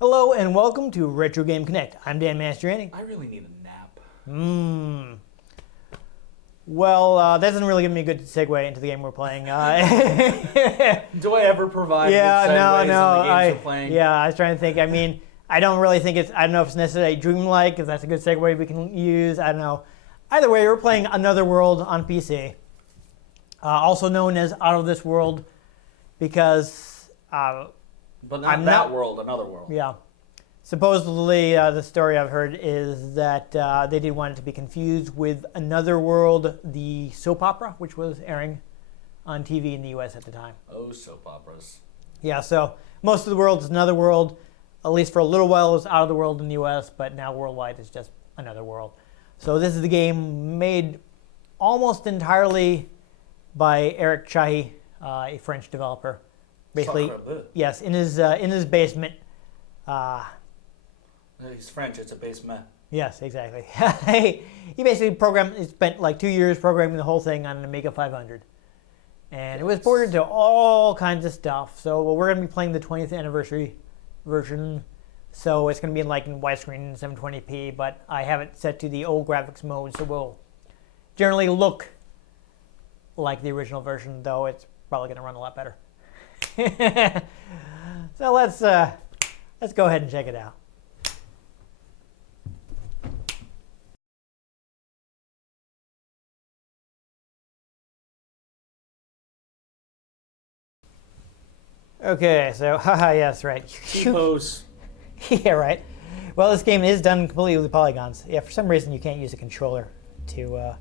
Hello and welcome to Retro Game Connect. I'm Dan Mastriani. I really need a nap. Well, that doesn't really give me a good segue into the game we're playing. Do I ever provide good segues in the games we're playing? Yeah, I was trying to think. I mean, I don't really think I don't know if it's necessarily dreamlike, if that's a good segue we can use. I don't know. Either way, we're playing Another World on PC. Also known as Out of This World because... but not that world, Another World. Yeah. Supposedly, the story I've heard is that they didn't want it to be confused with Another World, the soap opera, which was airing on TV in the U.S. at the time. Oh, soap operas. Yeah, so most of the world is Another World. At least for a little while, it was Out of the World in the U.S., but now worldwide it's just Another World. So this is the game made almost entirely by Eric Chahi, a French developer. Basically, yes, in his basement. He's French. It's a basement. Yes, exactly. He basically spent like 2 years programming the whole thing on an Amiga 500, and it was ported to all kinds of stuff. So we're going to be playing the 20th anniversary version. So it's going to be in widescreen 720p, but I have it set to the old graphics mode, so we'll generally look like the original version, though it's probably going to run a lot better. So let's go ahead and check it out. Okay, so yes, right. T-pose. Yeah, right. Well, this game is done completely with polygons. Yeah, for some reason you can't use a controller to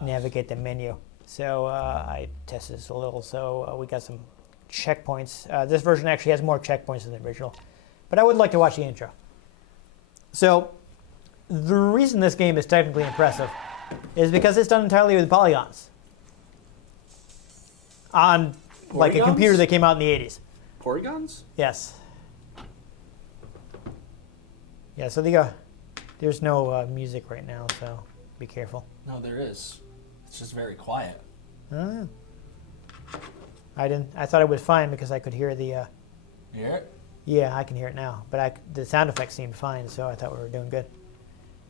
navigate the menu. So I tested this a little. So we got some checkpoints. This version actually has more checkpoints than the original. But I would like to watch the intro. So the reason this game is technically impressive is because it's done entirely with polygons. On like a computer that came out in the 80s. Polygons? Yes. Yeah, so there's no music right now, so be careful. No, there is. It's just very quiet. I thought it was fine because I could hear the... You hear it? Yeah, I can hear it now. But the sound effects seemed fine, so I thought we were doing good.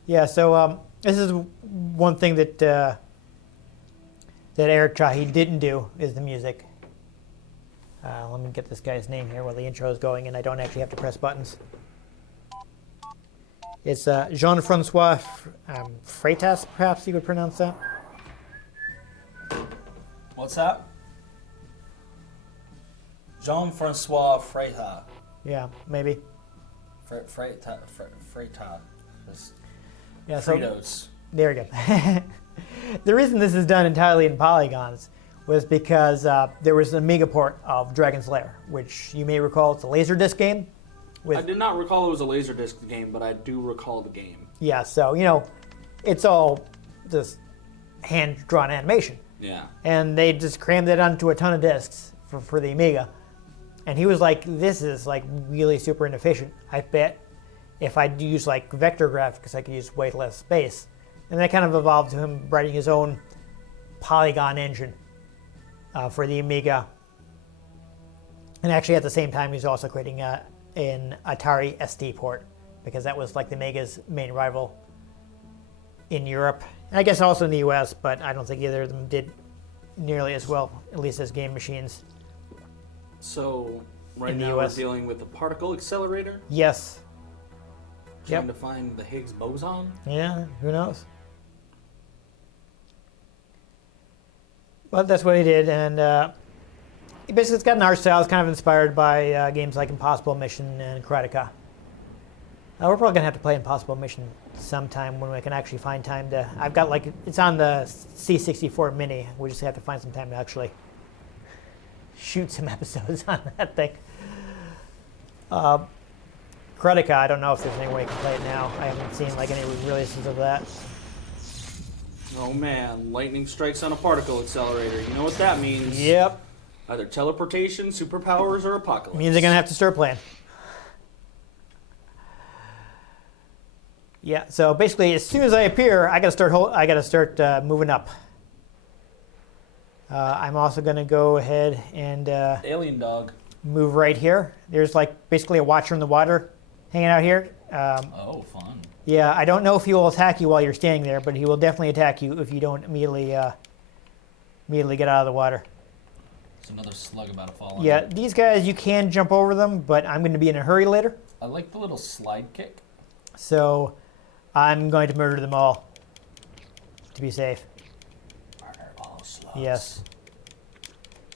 Yeah, so this is one thing that Eric Chahi didn't do is the music. Let me get this guy's name here while the intro is going and I don't actually have to press buttons. It's Jean-Francois Freitas, perhaps you would pronounce that. What's that? Jean-Francois Freitas. Yeah, maybe. Freitas. Yeah, so Fritos. There we go. The reason this is done entirely in polygons was because there was an Amiga port of Dragon's Lair, which you may recall it's a Laserdisc game. I did not recall it was a Laserdisc game, but I do recall the game. Yeah, so, it's all this hand-drawn animation. Yeah. And they just crammed it onto a ton of discs for the Amiga. And he was like, this is really super inefficient. I bet if I use vector graphics, I could use way less space. And that kind of evolved to him writing his own polygon engine for the Amiga. And actually at the same time, he was also creating an Atari ST port because that was the Amiga's main rival in Europe. And I guess also in the US, but I don't think either of them did nearly as well, at least as game machines. So right now we're dealing with the particle accelerator? Yes. Trying to find the Higgs boson? Yeah, who knows? Well, that's what he did, and basically it's got an art style. It's kind of inspired by games like Impossible Mission and Karateka. We're probably going to have to play Impossible Mission sometime when we can actually find time to... I've got it's on the C64 Mini. We just have to find some time to actually shoot some episodes on that thing. Karateka, I don't know if there's any way you can play it now. I haven't seen any releases of that. Oh man, lightning strikes on a particle accelerator. You know what that means? Yep. Either teleportation, superpowers, or apocalypse. Means they're going to have to start playing. Yeah. So basically, as soon as I appear, I gotta start moving up. I'm also gonna go ahead and Alien dog. move right here. There's like basically a watcher in the water hanging out here. Oh, fun. Yeah, I don't know if he will attack you while you're standing there, but he will definitely attack you if you don't immediately get out of the water. There's another slug about to fall on Yeah, you. these guys, you can jump over them, but I'm going to be in a hurry later. I like the little slide kick. So I'm going to murder them all to be safe. Murder all slugs. Yes.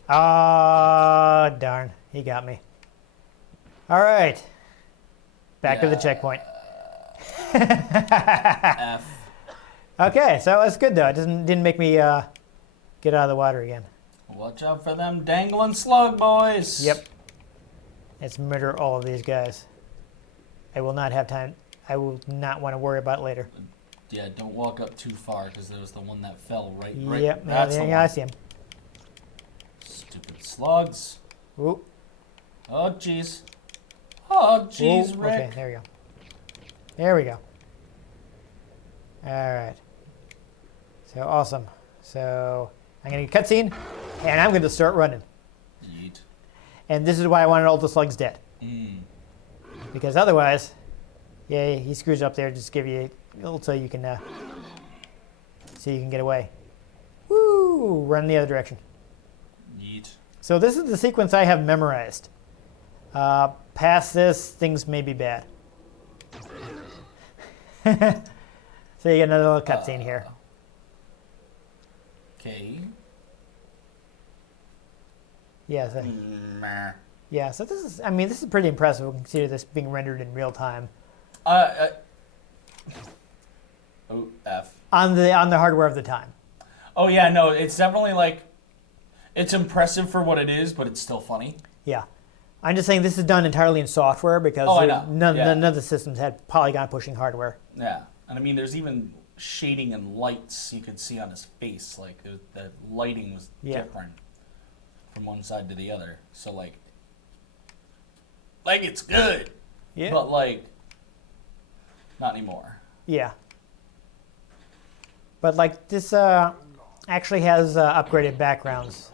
Ah, darn. He got me. All right. Back to the checkpoint. F. Okay, so that's good, though. It didn't make me get out of the water again. Watch out for them dangling slug boys. Yep. Let's murder all of these guys. I will not have time. I will not want to worry about it later. Yeah, don't walk up too far because there was the one that fell right. Yep. That's the yeah, I one. see him. Stupid slugs. Ooh. Oh, jeez. Oh, jeez, Ooh, Rick. okay, there we go. There we go. All right. So awesome. So I'm going to get cutscene, and I'm going to start running. Yeet. And this is why I wanted all the slugs dead. Mm. Because otherwise, yeah, he screws up there. Just give you a little so you can get away. Woo! Run the other direction. Yeet. So this is the sequence I have memorized. Past this, things may be bad. So you get another little cutscene here. Okay. Yeah. So, Meh. yeah. So this is. I mean, this is pretty impressive. We consider this being rendered in real time Oh, F. on the hardware of the time. Oh, yeah, no, it's definitely like, it's impressive for what it is, but it's still funny. Yeah. I'm just saying this is done entirely in software because Oh, I know. none of the systems had polygon pushing hardware. Yeah. And I mean, there's even shading and lights you could see on his face. Like, the lighting was different from one side to the other. So, like it's good. Yeah. But, like, not anymore. Yeah. But like this actually has upgraded backgrounds,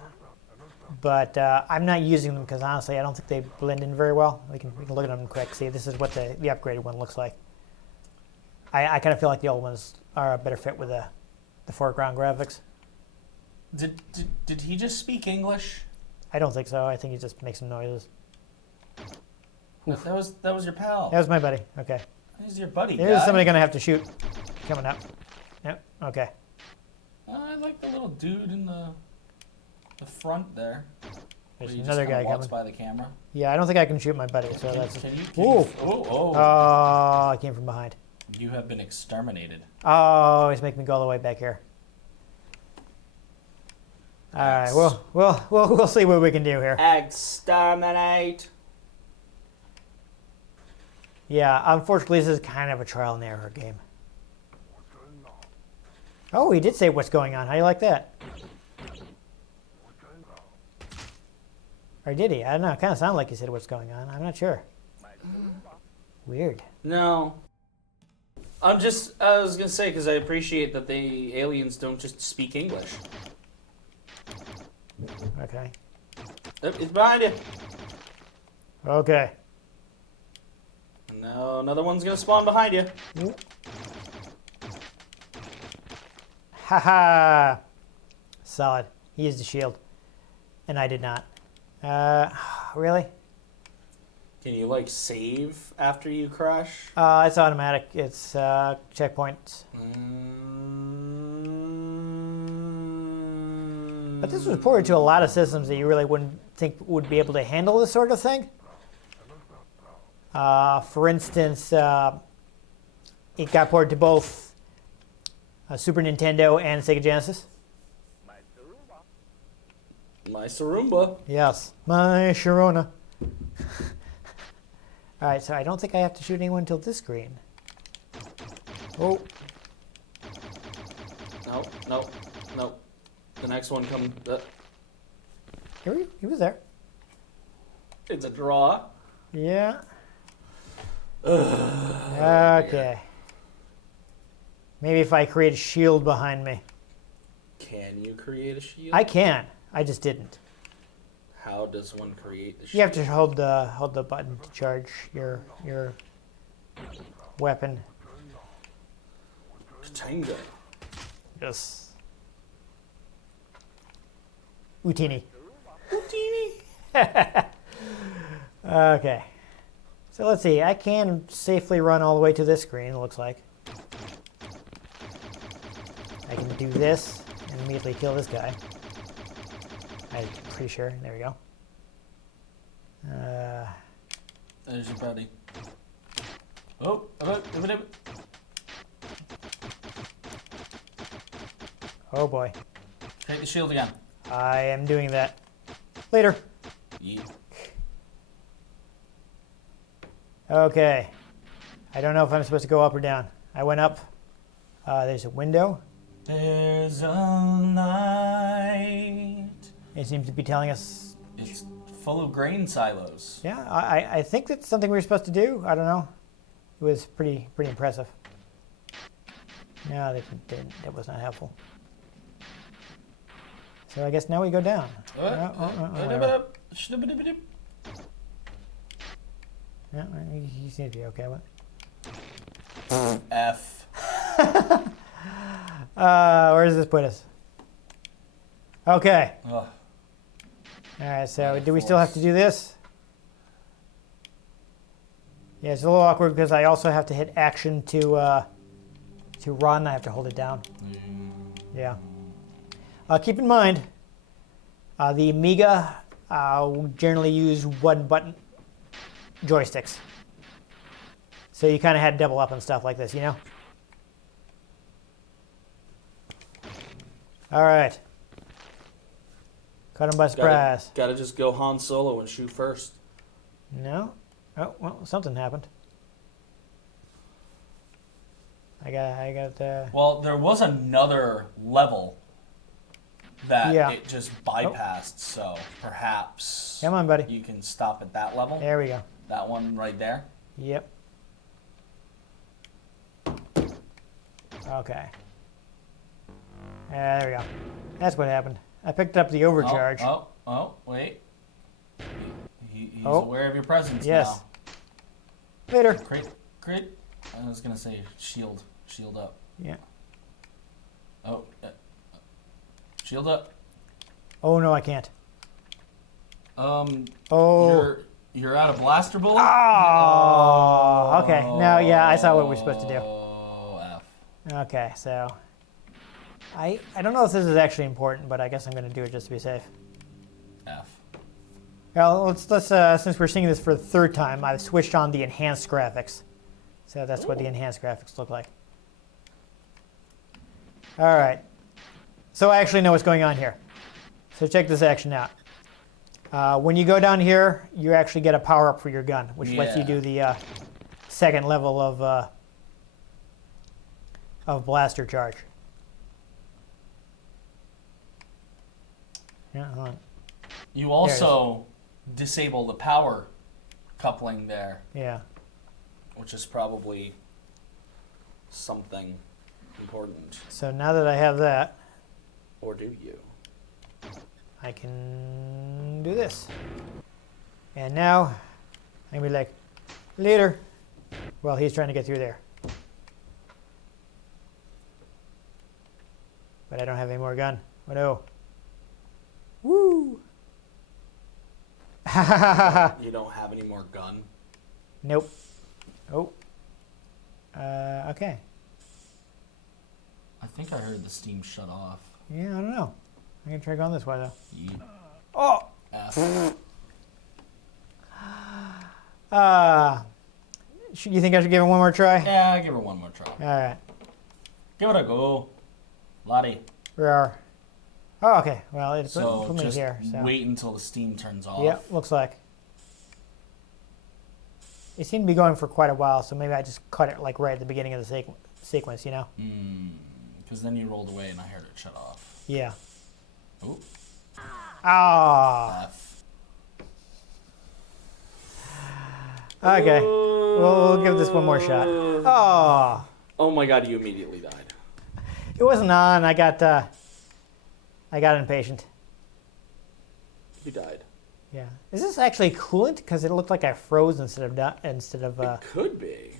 but I'm not using them because honestly I don't think they blend in very well. We can look at them quick. See, this is what the upgraded one looks like. I kind of feel like the old ones are a better fit with the foreground graphics. Did he just speak English? I don't think so. I think he just makes some noises. That was your pal. That was my buddy. Okay. He's your buddy. There's guy. somebody gonna have to shoot coming up. Yep. Okay. I like the little dude in the front there. There's Where he another just kinda guy walks coming. by the camera. Yeah, I don't think I can shoot my buddy. So that's. Can Ooh. you? Oh. Oh, I came from behind. You have been exterminated. Oh, he's making me go all the way back here. All right, we'll see what we can do here. Exterminate. Yeah, unfortunately, this is kind of a trial and error game. Oh, he did say what's going on. How do you like that? Or did he? I don't know. It kind of sounded like he said what's going on. I'm not sure. Weird. No. I was gonna say because I appreciate that the aliens don't just speak English. Okay. It's behind you. Okay. No, another one's gonna spawn behind you. Haha. Solid. He used the shield. And I did not. Really? Can you like save after you crash? It's automatic. It's checkpoints. But this was ported to a lot of systems that you really wouldn't think would be able to handle this sort of thing. For instance, it got ported to both Super Nintendo and Sega Genesis. My Sarumba. Yes, my Sharona. All right, so I don't think I have to shoot anyone until this screen. Oh. Nope. The next one comes. He was there. It's a draw. Yeah. Okay. Maybe if I create a shield behind me. Can you create a shield? I can. I just didn't. How does one create the shield? You have to hold the button to charge your weapon. Tango. Yes. Utini. Okay. So let's see. I can safely run all the way to this screen, it looks like. I can do this and immediately kill this guy. I'm pretty sure. There we go. There's your buddy. Oh, oh boy. create the shield again. I am doing that. Later. Yeet. Okay. I don't know if I'm supposed to go up or down. I went up. There's a window. There's a light. It seems to be telling us. It's full of grain silos. Yeah, I think that's something we were supposed to do. I don't know. It was pretty impressive. No, that was not helpful. So I guess now we go down. Whatever. Yeah, you seem to be okay with it. F. Where does this put us? Okay. Ugh. All right, so do we still have to do this? Yeah, it's a little awkward because I also have to hit action to run. I have to hold it down. Yeah. Keep in mind, the Amiga generally use one-button joysticks. So you kind of had to double up on stuff like this, you know? All right. Caught him by surprise. Gotta just go Han Solo and shoot first. No. Oh, well, something happened. I got Well, there was another level that it just bypassed, so perhaps Come on, buddy. you can stop at that level. There we go. That one right there. Yep. Okay. There we go. That's what happened. I picked up the overcharge. Wait. He's aware of your presence yes. now. Later. Crit. I was gonna say shield up. Yeah. Oh. Shield up. Oh no, I can't. Oh. You're out of blaster bullet. Oh. Okay. Now, yeah, I saw what we're supposed to do. Oh, F. Okay, so I don't know if this is actually important, but I guess I'm going to do it just to be safe. F. Well, let's since we're seeing this for the third time, I've switched on the enhanced graphics. So that's what the enhanced graphics look like. All right. So I actually know what's going on here. So check this action out. When you go down here, you actually get a power-up for your gun, which lets you do the second level of blaster charge. Yeah, hold on. You also disable the power coupling there. Yeah. Which is probably something important. So now that I have that, or do you? I can do this. And now I'm gonna be like, later. Well, he's trying to get through there. But I don't have any more gun. Oh no. Woo! You don't have any more gun? Nope. Oh. Okay. I think I heard the steam shut off. Yeah, I don't know. I'm gonna try going this way though. Yeah. Oh! F. You think I should give it one more try? Yeah, I'll give her one more try. All right. Give it a go. Lottie. Rawr. Oh, okay. Well, it So put me just here. So. wait until the steam turns off. Yep, looks like. It seemed to be going for quite a while, so maybe I just cut it like right at the beginning of the sequence, you know? Because then you rolled away and I heard it shut off. Yeah. Ooh. Ah. F. Okay. We'll give this one more shot. Oh. Oh my god, you immediately died. It wasn't on. I got impatient. You died. Yeah. Is this actually coolant? Because it looked like I froze instead of. It could be.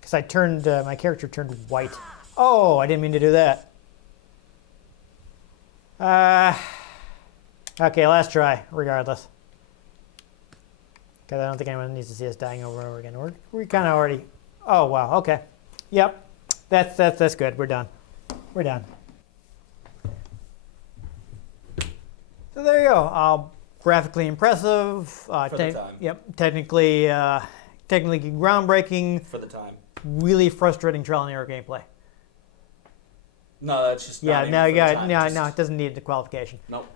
Because I turned my character turned white. Oh, I didn't mean to do that. Okay, last try. Regardless. Because I don't think anyone needs to see us dying over and over again. We kind of already. Oh wow. Okay. Yep. That's good. We're done. We're done. So there you go. Graphically impressive. For the time. Yep. Technically groundbreaking. For the time. Really frustrating trial and error gameplay. No, that's just not even no, for the time. no, it doesn't need the qualification. Nope.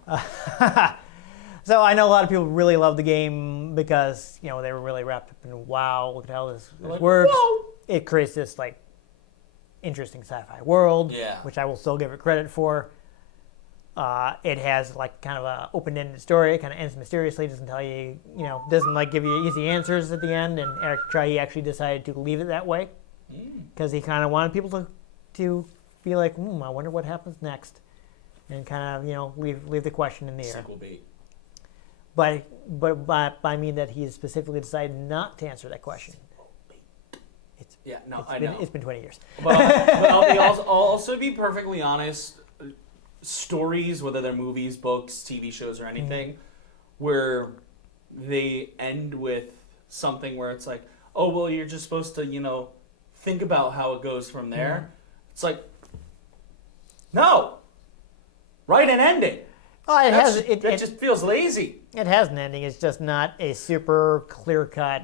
So I know a lot of people really love the game because they were really wrapped up in wow, look at how this works. Whoa. It creates this like interesting sci-fi world, Yeah. which I will still give it credit for. It has like kind of a open-ended story. It kind of ends mysteriously. Doesn't tell you, doesn't like give you easy answers at the end. And Eric Chahi actually decided to leave it that way because he kind of wanted people to be like, I wonder what happens next, and kind of leave the question in the air. Sequel bait. But I mean that he specifically decided not to answer that question. I know. It's been 20 years. But I'll also be perfectly honest. Stories, whether they're movies, books, TV shows, or anything, where they end with something where it's like, oh well, you're just supposed to think about how it goes from there. It's like, no, write an ending. Oh, It just feels lazy. It has an ending. It's just not a super clear cut.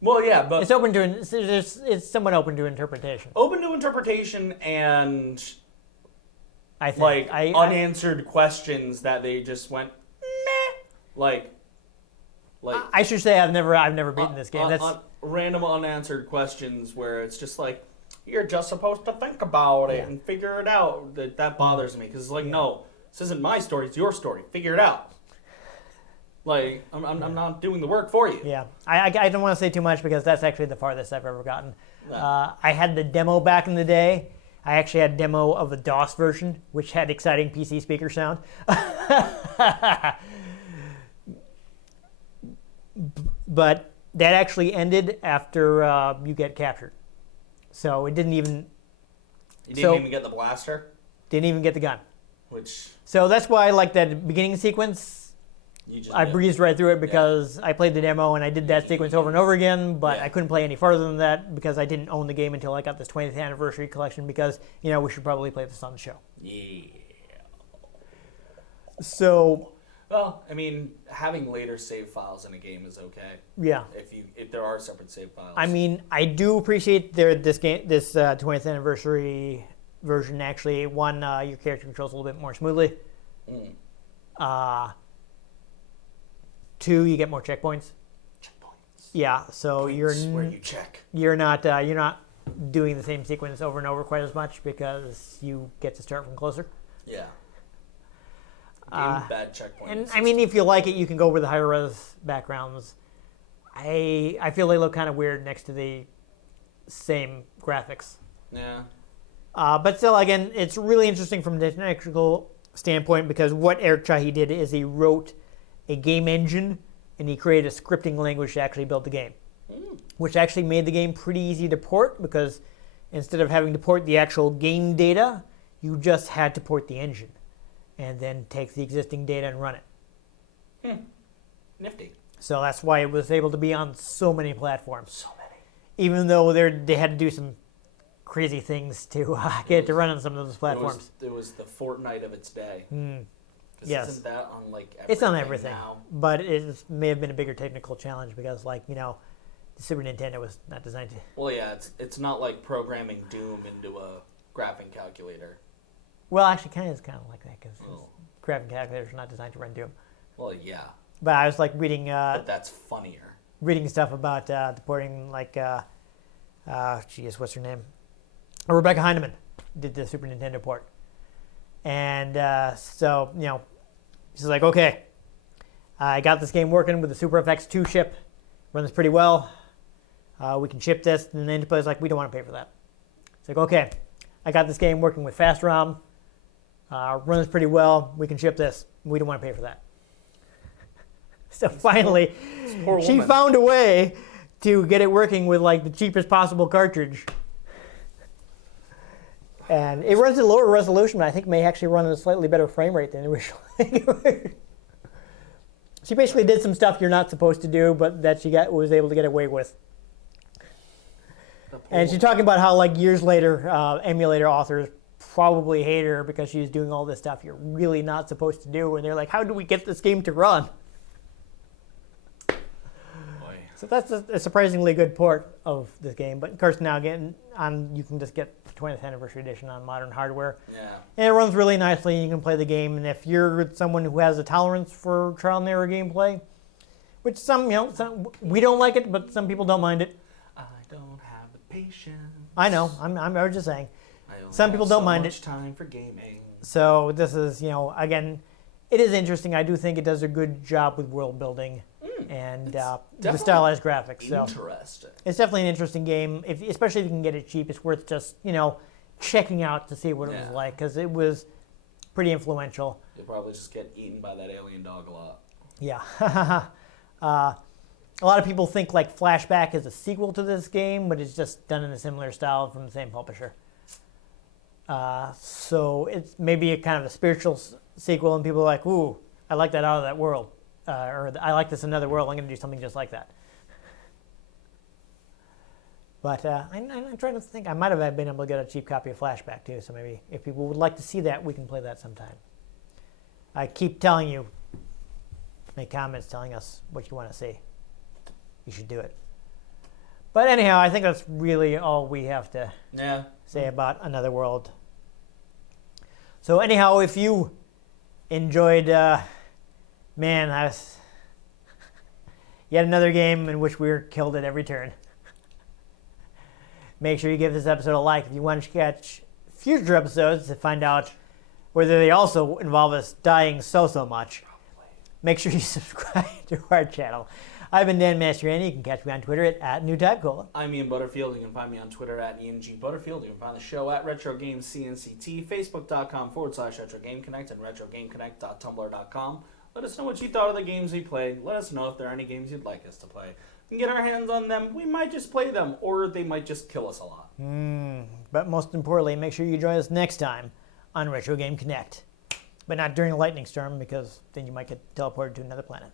Well, yeah, but It's open to it's somewhat open to interpretation. Open to interpretation and I think unanswered questions that they just went meh. I should say I've never beaten this game. That's random unanswered questions where it's just like you're just supposed to think about it and figure it out. That bothers me because it's like no, this isn't my story. It's your story. Figure it out. Like I'm not doing the work for you. Yeah, I don't want to say too much because that's actually the farthest I've ever gotten. Yeah. I had the demo back in the day. I actually had a demo of the DOS version, which had exciting PC speaker sound. But that actually ended after you get captured. So it didn't even... You didn't even get the blaster? Didn't even get the gun. Which... So that's why I like that beginning sequence. I breezed right through it because I played the demo and I did that sequence over and over again, but I couldn't play any farther than that because I didn't own the game until I got this 20th anniversary collection because, we should probably play this on the show. Yeah. So... Well, I mean, having later save files in a game is okay. Yeah. If there are separate save files. I mean, I do appreciate this 20th anniversary version actually. One, your character controls a little bit more smoothly. Two, you get more checkpoints. Yeah, so where you check. You're not doing the same sequence over and over quite as much because you get to start from closer. Yeah. Bad checkpoint. And I mean, if you like it, you can go with the higher res backgrounds. I feel they look kind of weird next to the same graphics. Yeah. But still, again, it's really interesting from a technical standpoint because what Eric Chahi did is he wrote a game engine and he created a scripting language to actually build the game, which actually made the game pretty easy to port because instead of having to port the actual game data, you just had to port the engine and then take the existing data and run it. Nifty. So that's why it was able to be on so many platforms. So many. Even though they had to do some crazy things to get it to run on some of those platforms. It was the Fortnite of its day. Yes. Isn't that on everything? It's on everything now? But it may have been a bigger technical challenge because, the Super Nintendo was not designed to... Well, yeah, it's not like programming Doom into a graphing calculator. Well, actually, it's kind of like that because graphing calculators are not designed to run Doom. Well, yeah. But I was reading... but that's funnier. Reading stuff about the porting, what's her name? Rebecca Heinemann did the Super Nintendo port. And so, she's like, okay, I got this game working with the Super FX2 chip. Runs pretty well. We can ship this. And then Nintendo's like, we don't want to pay for that. It's like, okay, I got this game working with fast ROM. Runs pretty well. We can ship this. We don't want to pay for that. So finally, she found a way to get it working with like the cheapest possible cartridge. And it runs at a lower resolution, but I think may actually run at a slightly better frame rate than originally. She basically did some stuff you're not supposed to do, but that she was able to get away with. And she's talking about how like years later, emulator authors probably hate her because she's doing all this stuff you're really not supposed to do. And they're like, how do we get this game to run? So that's a surprisingly good port of this game. But of course now you can just get the 20th anniversary edition on modern hardware. Yeah. And it runs really nicely and you can play the game. And if you're someone who has a tolerance for trial and error gameplay, which some we don't like it, but some people don't mind it. I don't have the patience. I know. I was just saying. I Some people don't mind it. So much time for gaming. So this is, again, it is interesting. I do think it does a good job with world building and the stylized graphics. So interesting. it's definitely an interesting game, especially if you can get it cheap. It's worth just, checking out to see what it was like, because it was pretty influential. You'll probably just get eaten by that alien dog a lot. Yeah. A lot of people think like Flashback is a sequel to this game, but it's just done in a similar style from the same publisher. So it's maybe a kind of a spiritual sequel, and people are like, ooh, I like that out of that world. Or I like this another world, I'm going to do something just like that. But I'm trying to think. I might have been able to get a cheap copy of Flashback, too, so maybe if people would like to see that, we can play that sometime. I keep telling you, make comments telling us what you want to see. You should do it. But anyhow, I think that's really all we have to say about Another World. So anyhow, if you enjoyed, yet another game in which we were killed at every turn. Make sure you give this episode a like if you want to catch future episodes to find out whether they also involve us dying so much. Make sure you subscribe to our channel. I've been Dan Mastriani. You can catch me on Twitter at NewTypeCola. I'm Ian Butterfield. You can find me on Twitter at IanG Butterfield. You can find the show at RetroGamesCNCT, Facebook.com/RetroGameConnect, and RetroGameConnect.tumblr.com. Let us know what you thought of the games we played. Let us know if there are any games you'd like us to play. We can get our hands on them. We might just play them, or they might just kill us a lot. But most importantly, make sure you join us next time on Retro Game Connect. But not during a lightning storm, because then you might get teleported to another planet.